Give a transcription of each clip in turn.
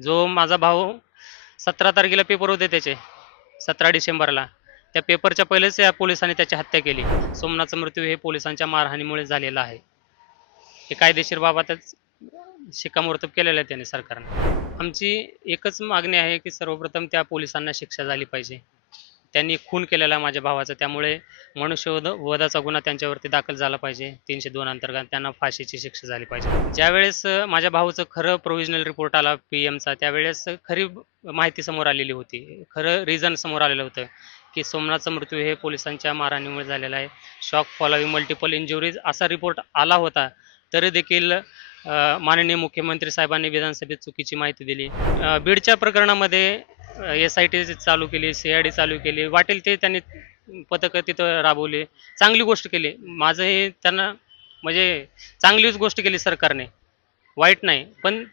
जो माझा भाऊ 17 तारखेला पेपर होते त्याचे, 17 डिसेंबरला. त्या पेपरच्या पहिलेच या पोलिसांनी त्याची हत्या केली. सोमनाथचा मृत्यू हे पोलिसांच्या मारहाणीमुळे झालेला आहे. हे कायदेशीर बाबतच शिक्कामोर्तब केलेलं आहे त्याने सरकारने. आमची एकच मागणी आहे की सर्वप्रथम त्या पोलिसांना शिक्षा झाली पाहिजे. त्यांनी खून केलेला आहे माझ्या भावाचा, त्यामुळे वधाचा गुन्हा त्यांच्यावरती दाखल झाला पाहिजे. 302 अंतर्गत त्यांना फाशीची शिक्षा झाली पाहिजे. ज्यावेळेस माझ्या भाऊचं खरं प्रोव्हिजनल रिपोर्ट आला पीएमचा, त्यावेळेस खरी माहिती समोर आलेली होती. खरं रिझन समोर आलेलं होतं की सोमनाथचा मृत्यू हे पोलिसांच्या मारहाणीमुळे झालेला आहे. शॉक फॉलोविंग मल्टिपल इंजुरीज असा रिपोर्ट आला होता, तरी देखील माननीय मुख्यमंत्री साहेबांनी विधानसभेत चुकीची माहिती दिली. बीडच्या प्रकरणामध्ये SIT चालू केली, CID चालू केली, वाटेल ते त्यांनी पथकं तिथं राबवली. चांगली गोष्ट केली. माझं हे त्यांना म्हणजे चांगलीच गोष्ट केली सरकारने, वाईट नाही. पण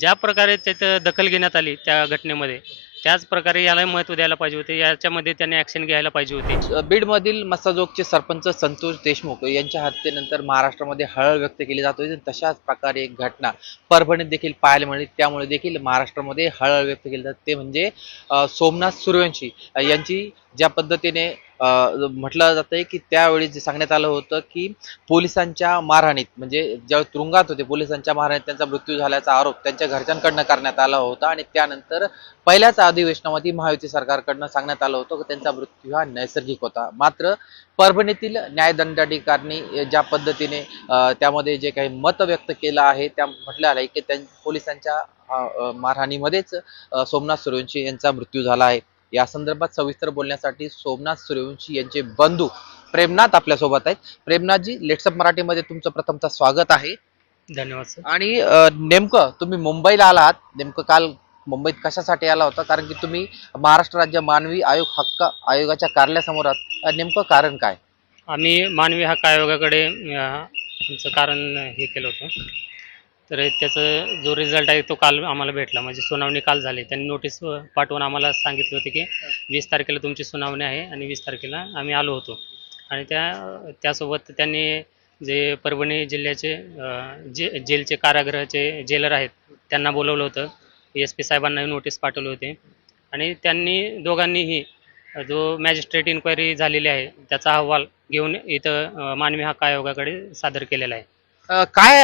ज्या प्रकारे तिथं दखल घेण्यात आली त्या घटनेमध्ये, त्याच प्रकारे याला महत्त्व द्यायला पाहिजे होते. याच्यामध्ये त्यांनी ॲक्शन घ्यायला पाहिजे होती. बीडमधील मस्साजोगचे सरपंच संतोष देशमुख यांच्या हत्येनंतर महाराष्ट्रामध्ये हळहळ व्यक्त केली जात होती. तशाच प्रकारे एक घटना परभणीत देखील पाहायला मिळाली. त्यामुळे देखील महाराष्ट्रामध्ये हळहळ व्यक्त केली जाते. ते म्हणजे सोमनाथ सूर्यवंशी यांची ज्या पद्धतीने म्हटलं जातंय की त्यावेळी जे सांगण्यात आलं होतं की पोलिसांच्या मारहाणीत म्हणजे ज्यावेळी तुरुंगात होते पोलिसांच्या मारहाणीत त्यांचा मृत्यू झाल्याचा आरोप त्यांच्या घरच्यांकडनं करण्यात आला होता आणि त्यानंतर पहिल्याच अधिवेशनामध्ये महायुती सरकारकडनं सांगण्यात आलं होतं की त्यांचा मृत्यू हा नैसर्गिक होता. मात्र परभणीतील न्यायदंडाधिकाऱ्यांनी ज्या पद्धतीने त्यामध्ये जे काही मत व्यक्त केलं आहे त्या म्हटलं आहे की पोलिसांच्या मारहाणीमध्येच सोमनाथ सूर्यवंशी यांचा मृत्यू झाला आहे. या संदर्भात सविस्तर बोलण्यासाठी सोमनाथ सूर्यवंशी यांचे बंधू प्रेमनाथ आपल्यासोबत आहेत. प्रेमनाथजी, लेट्सअप मराठीमध्ये तुमचं प्रथमतः स्वागत आहे. धन्यवाद सर. आणि नेमकं तुम्ही मुंबईला आलात, नेमकं काल मुंबईत कशासाठी आला होता? कारण की तुम्ही महाराष्ट्र राज्य मानवी हक्क आयोगाच्या कार्यालयासमोर आहात. नेमकं कारण काय? आम्ही मानवी हक्क आयोगाकडे आमचं कारण हे केलं होतं. तर त्याचं जो रिझल्ट आहे तो काल आम्हाला भेटला. म्हणजे सुनावणी काल झाली. त्यांनी नोटीस पाठवून आम्हाला सांगितलं होतं की 20 तारखेला तुमची सुनावणी आहे आणि 20 तारखेला आम्ही आलो होतो. आणि त्यासोबत त्यांनी जे परभणी जिल्ह्याचे जेलचे कारागृहाचे जेलर आहेत त्यांना बोलवलं होतं. SP साहेबांनाही नोटीस पाठवले होते आणि त्यांनी दोघांनीही जो मॅजिस्ट्रेट इन्क्वायरी झालेली आहे त्याचा अहवाल घेऊन इथं मानवी हक्क आयोगाकडे सादर केलेला आहे. काय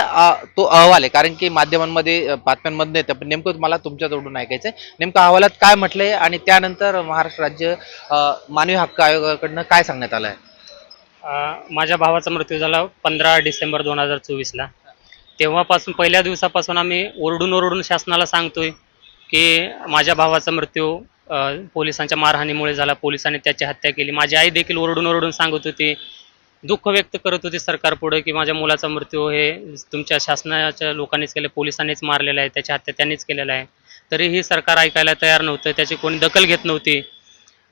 तो अहवाल आहे? कारण की माध्यमांमध्ये बातम्यांमध्ये येतं, पण नेमकं मला तुमच्याकडून ऐकायचंय नेमकं अहवालात काय म्हटलंय आणि त्यानंतर महाराष्ट्र राज्य मानवी हक्क आयोगाकडनं काय सांगण्यात आलं आहे? माझ्या भावाचा मृत्यू झाला 15 डिसेंबर 2024ला. तेव्हापासून पहिल्या दिवसापासून आम्ही ओरडून शासनाला सांगतोय की माझ्या भावाचा मृत्यू पोलिसांच्या मारहाणीमुळे झाला, पोलिसांनी त्याची हत्या केली. माझी आई देखील ओरडून सांगत होती, दुःख व्यक्त करत होती सरकारपुढे की माझ्या मुलाचा मृत्यू हे तुमच्या शासनाच्या लोकांनीच केलं, पोलिसांनीच मारलेला आहे, त्याची हत्या त्यांनीच केलेला आहे. तरीही सरकार ऐकायला तयार नव्हतं, त्याची कोणी दखल घेत नव्हती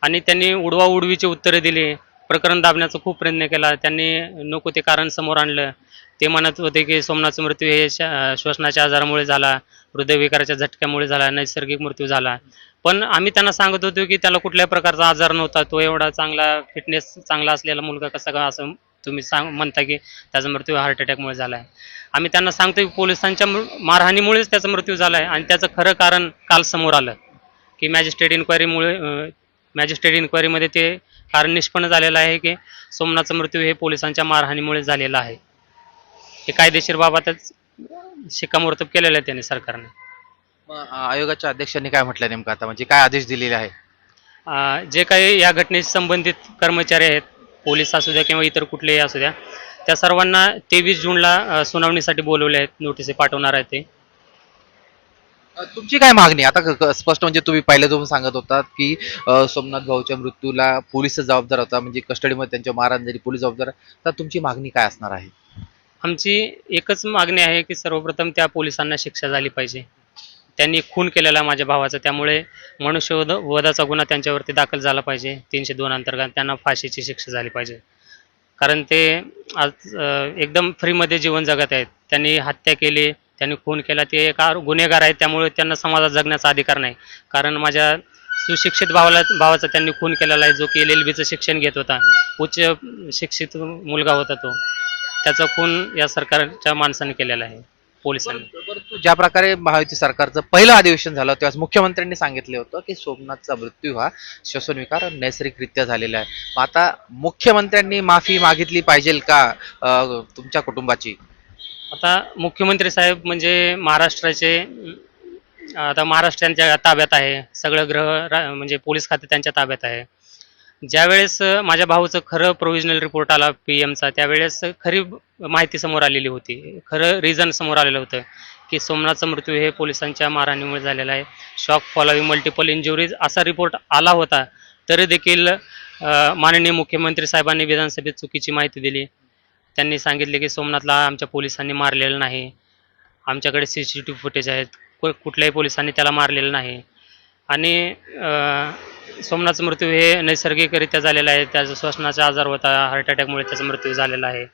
आणि त्यांनी उडवाउडवीची उत्तरे दिली. प्रकरण दाबण्याचा खूप प्रयत्न केला. त्यांनी नको ते कारण समोर आणलं. ते म्हणत होते की सोमनाथचा मृत्यू हे श्वसनाच्या आजारामुळे झाला, हृदयविकाराच्या झटक्यामुळे झाला, नैसर्गिक मृत्यू झाला. पण आम्ही त्यांना सांगत होतो की त्याला कुठल्याही प्रकारचा आजार नव्हता. तो एवढा चांगला फिटनेस चांगला असलेला मुलगा कसा का असं तुम्ही म्हणता की त्याचा मृत्यू हार्ट अटॅकमुळे झाला आहे. आम्ही त्यांना सांगतो की पोलिसांच्या मारहाणीमुळेच त्याचा मृत्यू झाला आहे आणि त्याचं खरं कारण काल समोर आलं की मॅजिस्ट्रेट इन्क्वायरीमध्ये ते कारण निष्पन्न झालेलं आहे की सोमनाथचा मृत्यू हे पोलिसांच्या मारहाणीमुळे झालेला आहे. हे कायदेशीर बाबतच शिक्कामोर्तब केलेलं आहे त्याने सरकारने. मग आयोगाच्या अध्यक्षांनी काय म्हटलं नेमकं आता, म्हणजे काय आदेश दिलेले आहे? जे काही या घटनेशी संबंधित कर्मचारी आहेत, पोलीस असू द्या किंवा इतर कुठलेही असू द्या, त्या सर्वांना 23 जूनला सुनावणीसाठी बोलवले आहेत. नोटीस पाठवणार आहेत ते. तुमची काय मागणी आता स्पष्ट म्हणजे तुम्ही पहिले तुम्ही सांगत होतात की सोमनाथ भाऊच्या मृत्यूला पोलीसच जबाबदार होता, म्हणजे कस्टडीमध्ये त्यांच्या मारहाण झाली, पोलीस जबाबदार आहे. तर तुमची मागणी काय असणार आहे? आमची एकच मागणी आहे की सर्वप्रथम त्या पोलिसांना शिक्षा झाली पाहिजे. त्यांनी खून केलेला माझ्या भावाचा, त्यामुळे वधाचा गुन्हा त्यांच्यावरती दाखल झाला पाहिजे. 302 अंतर्गत त्यांना फाशीची शिक्षा झाली पाहिजे. कारण ते आज एकदम फ्रीमध्ये जीवन जगत आहेत. त्यांनी हत्या केली, त्यांनी खून केला, ते एक गुन्हेगार आहेत. त्यामुळे त्यांना समाजात जगण्याचा अधिकार नाही. कारण माझ्या सुशिक्षित भावाचा त्यांनी खून केलेला आहे, जो की LLBचं शिक्षण घेत होता, उच्च शिक्षित मुलगा होता तो. त्याचा खून या सरकारच्या माणसाने केलेला आहे. पोलिसांनी. परंतु ज्या प्रकारे महायुती सरकारचं पहिलं अधिवेशन झालं तेव्हा मुख्यमंत्र्यांनी सांगितले होतं की सोमनाथचा मृत्यू हा श्वसनविकार नैसर्गिकरित्या झालेला आहे. मग आता मुख्यमंत्र्यांनी माफी मागितली पाहिजे का तुमच्या कुटुंबाची? आता मुख्यमंत्री साहेब म्हणजे महाराष्ट्राचे आता महाराष्ट्र त्यांच्या ताब्यात आहे. सगळं म्हणजे पोलीस खाते त्यांच्या ताब्यात आहे. ज्यावेळेस माझ्या भाऊचं खरं प्रोव्हिजनल रिपोर्ट आला पीएमचा, त्यावेळेस खरी माहिती समोर आलेली होती. खरं रिझन समोर आलेलं होतं की सोमनाथचा मृत्यू हे पोलिसांच्या मारहाणीमुळे झालेला आहे. शॉक फॉलोविंग मल्टिपल इंजुरीज असा रिपोर्ट आला होता. तरी देखील माननीय मुख्यमंत्री साहेबांनी विधानसभेत चुकीची माहिती दिली. त्यांनी सांगितले की सोमनाथला आमच्या पोलिसांनी मारलेलं नाही. आमच्याकडे CCTV फुटेज आहेत. कुठल्याही पोलिसांनी त्याला मारलेलं नाही. आणि सोमनाथचा मृत्यू हे नैसर्गिकरित्या झालेला आहे. त्याचा श्वसनाचा आजार होता, हार्ट अटॅकमुळे त्याचा मृत्यू झालेला आहे.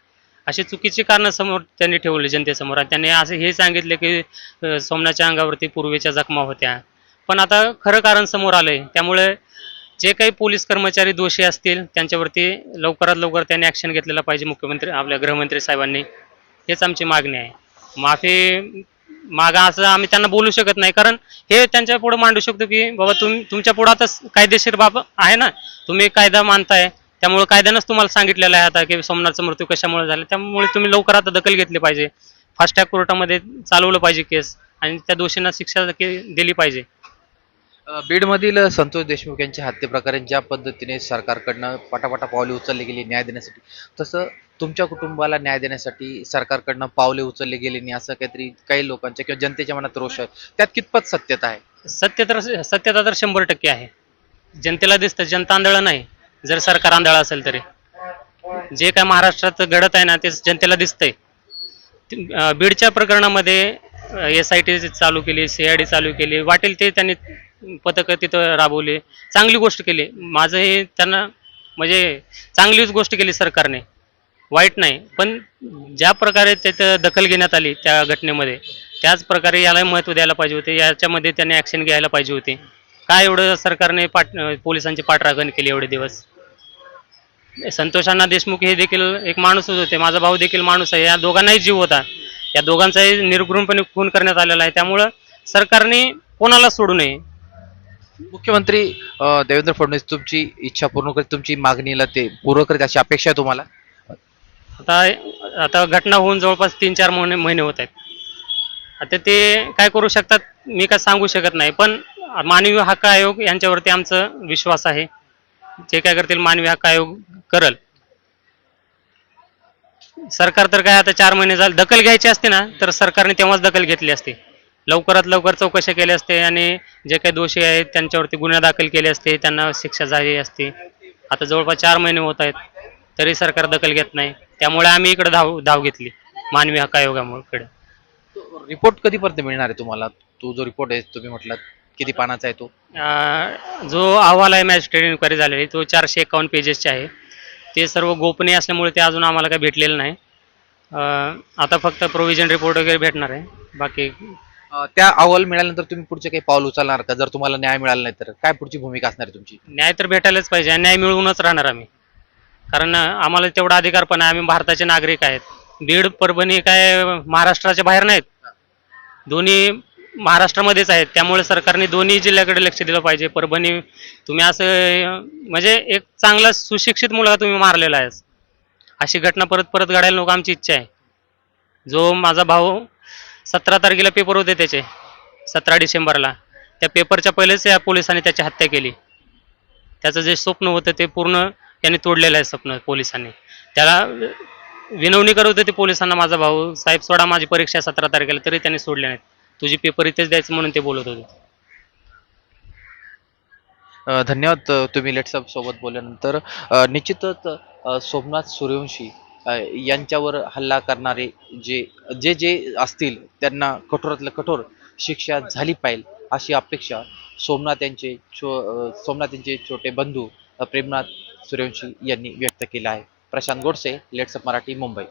अशी चुकीची कारणं समोर त्यांनी ठेवली जनतेसमोर. आणि त्यांनी असं हे सांगितले की सोमनाथच्या अंगावरती पूर्वीच्या जखमा होत्या. पण आता खरं कारण समोर आलंय. त्यामुळे जे काही पोलीस कर्मचारी दोषी असतील त्यांच्यावरती लवकरात लवकर त्यांनी ॲक्शन घेतलेलं पाहिजे. मुख्यमंत्री आपल्या गृहमंत्री साहेबांनी. हेच आमची मागणी आहे. माफी मागा असं आम्ही त्यांना बोलू शकत नाही, कारण हे त्यांच्या पुढे मांडू शकतो की बाबा तुमच्या पुढे आता कायदेशीर बाब आहे ना, तुम्ही कायदा मानताय, त्यामुळे कायद्यानंच तुम्हाला सांगितलेलं आहे आता की सोमनाथचा मृत्यू कशामुळे झाला. त्यामुळे तुम्ही लवकर आता दखल घेतली पाहिजे. फास्ट ट्रॅक कोर्टामध्ये चालवलं पाहिजे केस आणि त्या दोषींना शिक्षा दिली पाहिजे. बीडमधील संतोष देशमुख यांच्या हत्येप्रकरणी ज्या पद्धतीने सरकारकडनं पटापटा पावले उचलली गेली न्याय देण्यासाठी, तसं तुमच्या कुटुंबाला न्याय देण्यासाठी सरकारकडनं पावले उचलले गेले नाही असं काहीतरी काही लोकांच्या किंवा जनतेच्या मनात रोष आहे, त्यात कितपत सत्यता आहे? सत्यता तर 100% आहे. जनतेला दिसतं, जनता आंधळ नाही. जर सरकार आंधळ असेल तरी जे काय महाराष्ट्रात घडत आहे ना ते जनतेला दिसतंय. बीडच्या प्रकरणामध्ये SIT चालू केली, CID चालू केली, वाटेल ते त्यांनी पथकं तिथं राबवले, चांगली गोष्ट केली. माझं हे त्यांना म्हणजे चांगलीच गोष्ट केली सरकारने, वाईट नाही. पण ज्या प्रकारे त्याचं दखल घेण्यात आली त्या घटनेमध्ये, त्याच प्रकारे याला महत्त्व द्यायला पाहिजे होते. याच्यामध्ये त्यांनी ॲक्शन घ्यायला पाहिजे होती. काय एवढं सरकारने पोलिसांची पाठराखण केली एवढे दिवस? संतोष अण्णा देशमुख हे देखील एक माणूसच होते. माझा भाऊ देखील माणूस आहे. या दोघांनाही जीव होता. या दोघांचाही निर्घृणपणे खून करण्यात आलेला आहे. त्यामुळं सरकारने कोणाला सोडू नये. मुख्यमंत्री देवेंद्र फडणवीस तुमची इच्छा पूर्ण करत, तुमची मागणीला ते पूर्ण करत अशी अपेक्षा आहे तुम्हाला? आता आता घटना होऊन जवळपास 3-4 महिने होत आहेत. आता ते काय करू शकतात मी काय सांगू शकत नाही. पण मानवी हक्क आयोग यांच्यावरती आमचा विश्वास आहे. जे काय करतील मानवी हक्क आयोग करल. सरकार तर काय आता 4 महिने झाले, दखल घ्यायची असते ना तर सरकारने तेव्हाच दखल घेतली असते. लवकरात लवकर चौकशी केली असते आणि जे काही दोषी आहेत त्यांच्यावरती गुन्हे दाखल केले असते, त्यांना शिक्षा झाली असती. आता जवळपास 4 महिने होत आहेत तरी सरकार दखल घेत नाही. त्यामुळे आम्ही इकडे धाव घेतली मानवी हक्क आयोगाकडे. रिपोर्ट कधीपर्यंत मिळणार आहे तुम्हाला? तो जो रिपोर्ट आहे तुम्ही म्हटलात किती पानाचा आहे तो? जो अहवाल आहे मॅजिस्ट्रेट इन्क्वायरी झालेली तो 451 पेजेसचे आहे. ते सर्व गोपनीय असल्यामुळे ते अजून आम्हाला काही भेटलेलं नाही. आता फक्त प्रोव्हिजन रिपोर्ट वगैरे भेटणार आहे. बाकी त्या अहवाल मिळाल्यानंतर तुम्ही पुढचे काही पाऊल उचलणार का? जर तुम्हाला न्याय मिळाला नाही तर काय पुढची भूमिका असणार आहे तुमची? न्याय तर भेटायलाच पाहिजे आणि न्याय मिळवूनच राहणार आम्ही. कारण आम्हाला तेवढा अधिकार पण आहे. आम्ही भारताचे नागरिक आहेत. बीड, परभणी काय महाराष्ट्राच्या बाहेर नाहीत, दोन्ही महाराष्ट्रामध्येच आहेत. त्यामुळे सरकारने दोन्ही जिल्ह्याकडे लक्ष दिलं पाहिजे. परभणी तुम्ही असं म्हणजे एक चांगला सुशिक्षित मुलगा तुम्ही मारलेला आहे, अशी घटना परत परत घडायला नको आमची इच्छा आहे. जो माझा भाऊ 17 तारखेला पेपर होते त्याचे, 17 डिसेंबरला, त्या पेपरच्या पहिलेच या पोलिसांनी त्याची हत्या केली. त्याचं जे स्वप्न होतं ते पूर्ण त्यांनी तोडलेलं आहे स्वप्न पोलिसांनी. त्याला विनवणी करत होते ते पोलिसांना, माझा भाऊ साहेब सोडा माझी परीक्षा 17 तारखेला, तरी त्यांनी सोडले नाहीत. तुझी पेपर इथेच द्यायचं म्हणून ते बोलत होते. धन्यवाद तुम्ही लेट्सअप सोबत बोलल्यानंतर. निश्चितच सोमनाथ सूर्यवंशी यांच्यावर हल्ला करणारे जे जे जे असतील त्यांना कठोरातलं कठोर शिक्षा झाली पाहिजे अशी अपेक्षा सोमनाथ यांचे छोटे बंधू प्रेमनाथ सूर्यवंशी यांनी व्यक्त केला आहे. प्रशांत गोडसे, लेट्सअप मराठी, मुंबई.